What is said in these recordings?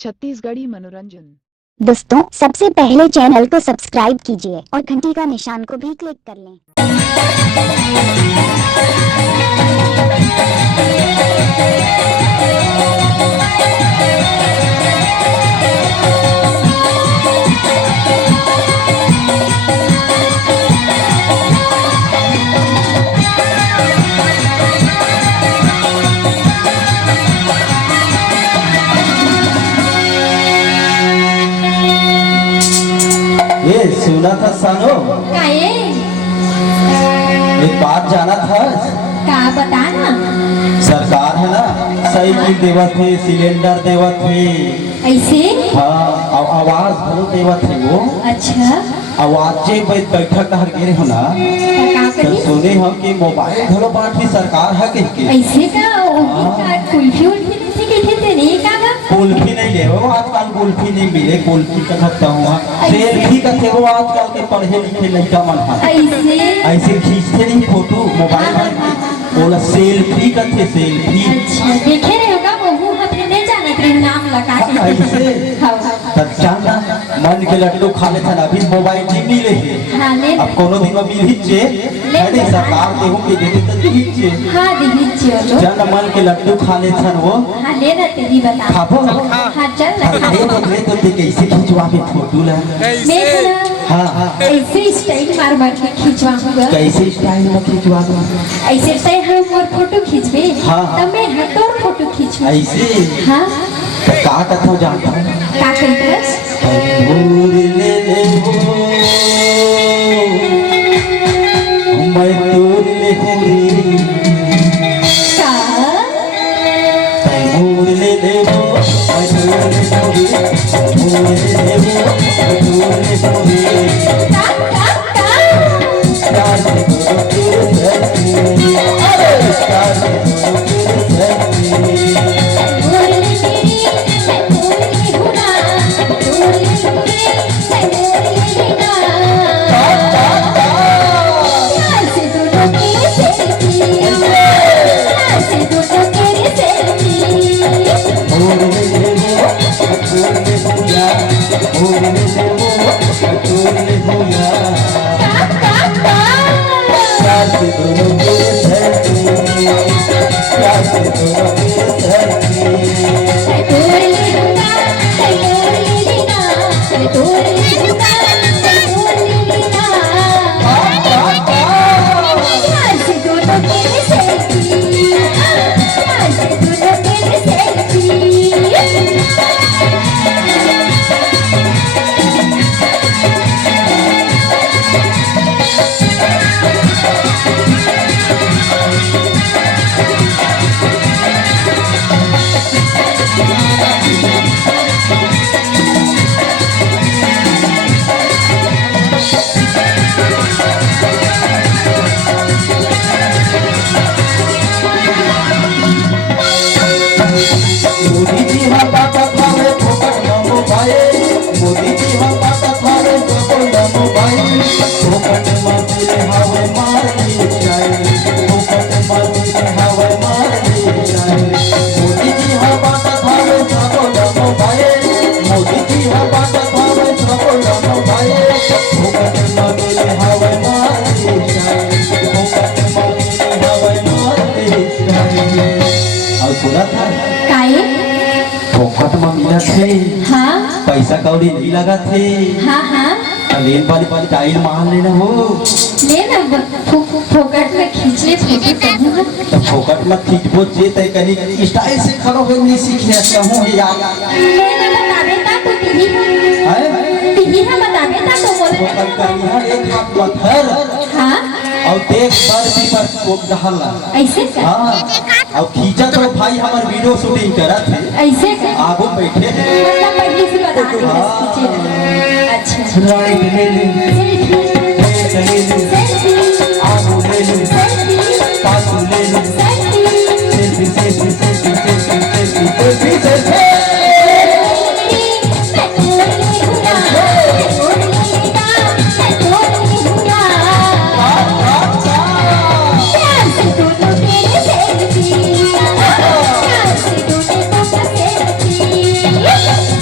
छत्तीसगढ़ी मनोरंजन। दोस्तों, सबसे पहले चैनल को सब्सक्राइब कीजिए और घंटी का निशान को भी क्लिक कर लें। ये सुना था सानो, काये एक बात जाना था। का बताना। सरकार है ना, साइकिल देवत है, सिलेंडर देवत है। ऐसे हाँ, आवाज भलो देवत है वो। अच्छा आवाजे बैठक हर गिरे हो ना, का तो करी सुने हम कि मोबाइल भलो बांटी सरकार है के ऐसे का ओही का कुल्फी उल्फी से कहते थे नहीं का कुल्फी नहीं ले वो आजकल कुल्फी नहीं मिले। कुल्फी का खत्ता हुआ सेल्फी का थे वो आजकल के पढ़े लिखे लड़का मन है ऐसे खींचते नहीं फोटो मोबाइल में, बोला सेल्फी का थे सेल्फी। अच्छा देखे रहे होगा वो हमने नहीं जाना थे नाम लगा के ऐसे तब जाना मन के लड्डू खा लेता ना, अभी मोबाइल नहीं मिले है। हाँ ले अब कोनो दिन में मिल ही चे अरे सरकार देहु के देते तो दी ही चे। हाँ दीजिए लो जाना मन के लड्डू खा लेता वो। हाँ ले ना तेरी बता खाबो हाँ चल ना ले तो दे कैसे खिंचवा के फोटो ला। मैं ना हाँ हाँ ऐसे स्टाइल मार मार के खिंचवाऊंगा। कैसे स्टाइल में खिंचवा दो ऐसे से हम और फोटो खींचबे हाँ, हाँ। तब मैं हटोर फोटो खींचू ऐसे हाँ का कथा जानता हूँ का कहतस तैमूर ले ले हो मैं तोर ले हो रे का तैमूर ले ले हो मैं तोर ले हो रे तैमूर ले ले हो मैं तोर ले हो रे प्यार से दो तेरे धरती अरे प्यार से दो तेरे धरती मोदी जी हम बात थारे फोकट न मोबाइल मोदी जी हम बात थारे फोकट न मोबाइल फोकट में मिले हवे मार ले जाए फोकट में मिले हवे मार ले जाए मोदी जी हम बात थारे फोकट न मोबाइल मोदी जी हम बात थारे फोकट न मोबाइल फोकट में मिले हवे मार ले जाए फोकट में मिले हवे मार ले जाए। और सुना था काये फोकट में मिला थे हाँ पैसा कौड़ी नहीं लगा थे हाँ हाँ लेन वाली टाइल मान लेना हो ले ना फोकट में खींच ले फोटो कहूँगा तो फोकट में खींचबो जे तय कनी स्टाइल से खड़ो हो नहीं सीखे कहूँ यार ले ना बता देता तो टीवी ना बता देता तो बोले फोकट करी हर एक हाथ पत्थर हाँ और देख पर भी पर कोप दहला ऐसे कर हाँ और खींचा तो भाई हमार वीडियो शूटिंग करत है ऐसे कर आगो बैठे हैं मतलब पहले से बता दे बस खींचे अच्छा राइट ले ले सेल्फी ले ले सेल्फी आगो ले ले सेल्फी पासू ले ले selfie selfie selfie selfie selfie selfie selfie Yes!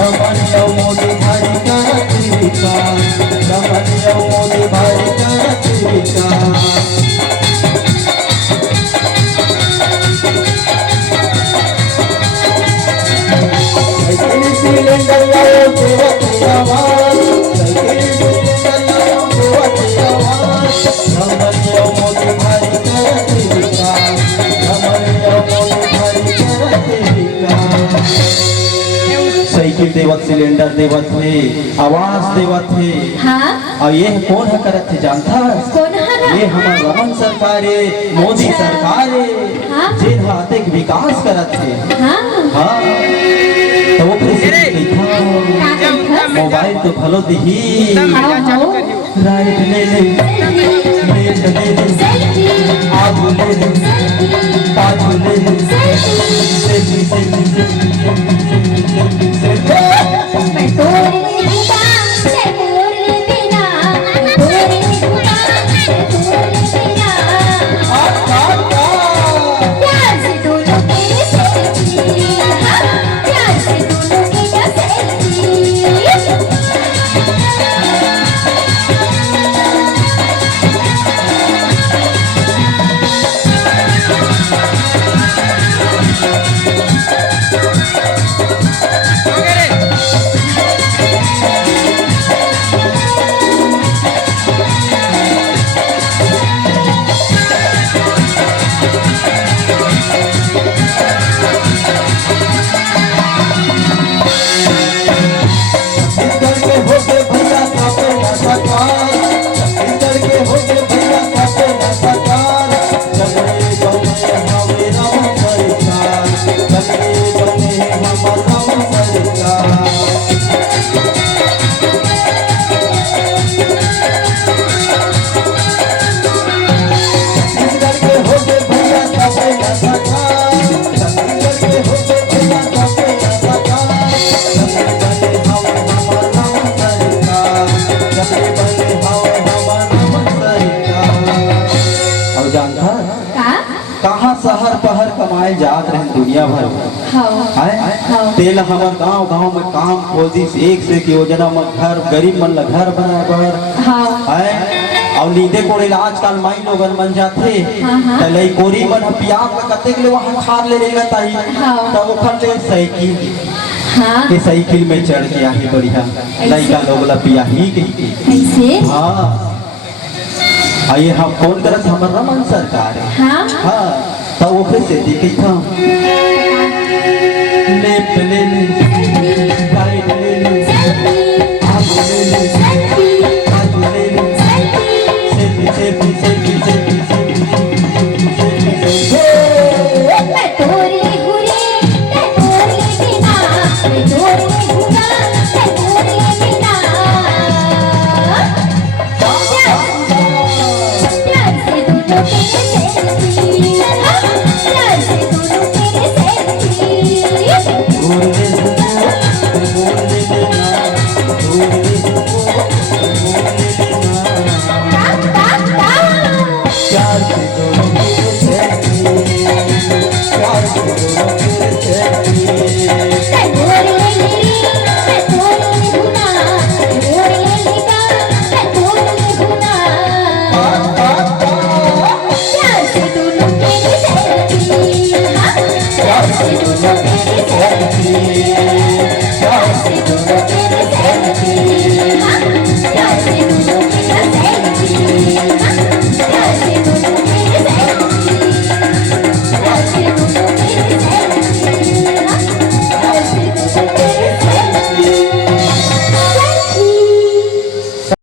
रमणिया मोदी भाई करत विकास रमणिया मोदी भाई करत विकास साइकिल सिलेंडर लाओ देवत आवाज साइकिल सिलेंडर लाओ देवत आवाज रमणिया मोदी भाई करत विकास रमणिया मोदी भाई करत विकास साइकिल देवत सिलेंडर देवत है आवाज देवत है हाँ और ये कौन है करत है जानता कौन हरा ये हमार रमन सरकार है मोदी अच्छा। सरकार है हाँ। जिन हाथिक विकास करत है हाँ हाँ तो वो मोबाइल तो भलो दिही राइट ले ले लेफ्ट ले ले आगू ले ले पाछू ले ले सेल्फी सेल्फी सेल्फी सेल्फी मैं तोरे बिना मैं तोरे बिना तोरे बिना मैं तोरे बिना प्यार से दोनों के सेल्फी प्यार से दोनों के सेल्फी कहाँ शहर पहर कमाए जात रहे दुनिया भर में तेल हमार गांव गांव में काम खोजी एक से एक योजना में घर गरीब मन ला घर बनाए बर और नींदे कोड़े आजकल माई लोगन बन जाते तले कोरी मन पियाग में कते के वहां खार ले लेगा ताई तब ओखर ले साइकिल के साइकिल में चढ़ के आही बढ़िया लइका लोग ला पियाही के ऐसे हां आइए हम फोन करत हमर रमन सरकार हाँ हाँ तो ओखे से दिखी था लेफ्ट ले ले राइट ले ले आगे ले ले आगे ले ले सेल्फी सेल्फी सेल्फी सेल्फी मैं तोरे हुरे मैं तोरे बिना मैं तोरे